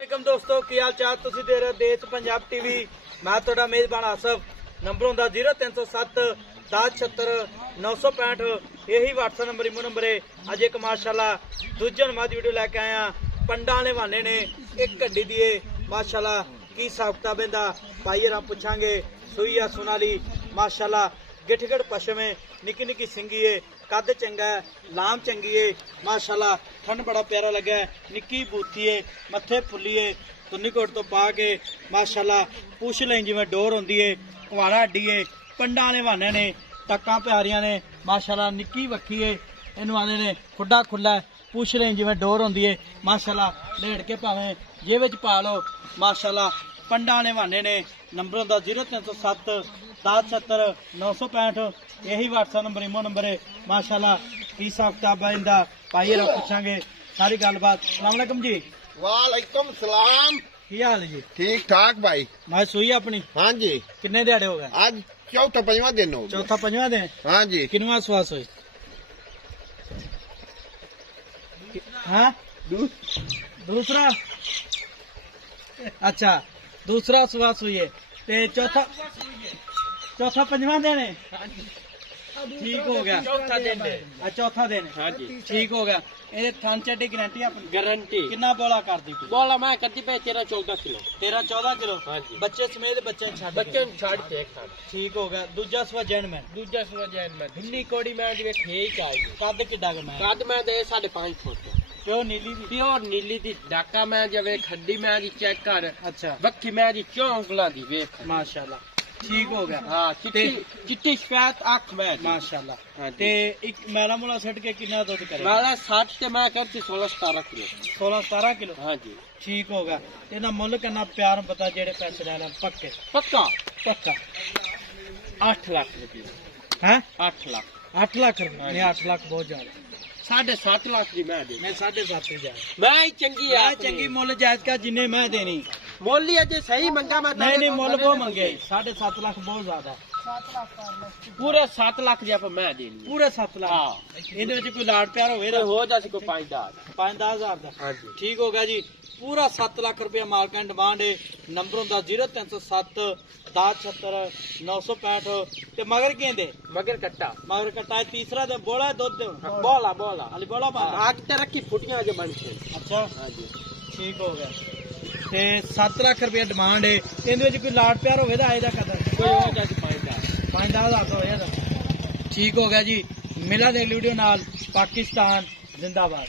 वालेकुम दोस्तों की हाल चाल तुसी दे रहे देश पंजाब टीवी। मैं थोड़ा मेजबान आसफ। नंबर होंदा 0307 1076 965। यही व्हाट्सएप नंबर इमो नंबर है। अज एक माशाल्लाह दूजे नमाज वीडियो लैके आया। पंडा ने बहाने ने एक गड्डी दिए माशाल्लाह की हिसाब किताब इंदा भाई हम पुछांगे। सुई आ सोनाली माशाल्लाह गिठगड़ पशम है, निकी निकी सिंगी है, कद चंगा है, लाम चंगी है माशाल्लाह। ठंड बड़ा प्यारा लगा है, निकी बूथी है, मथे फुली है, तुन्नी कोट तो पा के माशाल्लाह पूछ लें जिवें डोर होंदी है, कुवाड़ा हड्डी है। पंडा ने बहाने ने टक्का प्यारियां ने माशाल्लाह, निकी वक्की है, इनू आने ने खुड्डा खुला है, पूछ लें जिवें डोर होंदी है माशाल्लाह। लेट के भावें जे विच पा लो माशाल्लाह। पंडा ने बहाने ने नंबर होंदा 0307 1076 965। यही व्हाट्सएप नंबर इमो नंबर है माशाल्लाह। की हिसाब किताब है इंदा भाई हम पूछांगे सारी गलबात। अस्सलाम वालेकुम जी। वालेकुम सलाम। की हाल है जी? ठीक ठाक भाई। मैं सुई अपनी। हाँ जी। कितने दिहाड़े हो गए? आज चौथा पंजवा दिन हो गया। चौथा पंजवा दिन। हाँ जी। किनवा सुआस हुई? हाँ दूसरा। अच्छा दूसरा सुआस हुई है ते चौथा पंजवा दिन है। ठीक हो गया। चौथा दिन है। चौथा दिन है। हाँ जी ठीक हो गया। ये थान चड्डी गारंटी अपनी गारंटी। कितना बोला कर दी? बोला मैं करती पे 13-14 किलो। 13-14 किलो। हाँ जी। बच्चे समेत बच्चे छड़ के ठीक हो गया। दूजा सुआ जैनमैन। दूजा सुआ जैनमैन ढिल्ली कोड़ी मैं जिवे ठीक आई। कद किड्डा मैं? कद मैं दे 5.5 फुट। प्योर नीली दी? प्योर नीली दी। डाका मैं जवे खड्डी मैं दी चेक कर। अच्छा बक्खी मैं दी चौंकला दी वेख माशाल्लाह। ठीक हो गया। हाँ चिट्टी सफेद अख में माशाल्लाह। ते एक मैला मुला सट के कितना दूध करे? मैला 60 ते मैं करती 16-17 किलो। 16-17 किलो। हाँ जी ठीक हो गया। ते ना मुल करना प्यार पता जेड़े पैसे लेना पक्के? पक्का पक्का 8 लाख रुपये। हैं 8 लाख? 8 लाख रुपये नहीं 8 लाख बहुत ज्यादा। 7.5 लाख की मैं दे। मैं 7.5 ही जाए। मैं चंगी है चंगी मुल जायज का जिन्ने मैं देनी। मोल ही अजे सही मंगा मैं नहीं मोल वो मंगे 7.5 लाख बहुत ज्यादा। 7 लाख पूरे 7 लाख जब मैं देनी। पूरे 7 लाख। हाँ इहदे विच कोई लाड़ प्यार होवे ना हो जासी कोई 5-10 हजार दा। हां जी ठीक हो गया जी। पूरा 7 लाख रुपया मालकां डिमांड है। नंबर होंदा 0307 1076 965। ते मगर केंदे? मगर कट्टा है। तीसरा दे बोला दूध बोला अली बोला आग ते रखी फुटियां जो बन के। अच्छा हां जी ठीक हो गया। ते 7 लाख रुपया डिमांड है। इहदे विच कोई लाड़ प्यार होवे दा आएदा कदर कोई हो जासी 5-10 हजार तो होया। ठीक हो गया जी। मिला दे वीडियो नाल। पाकिस्तान जिंदाबाद।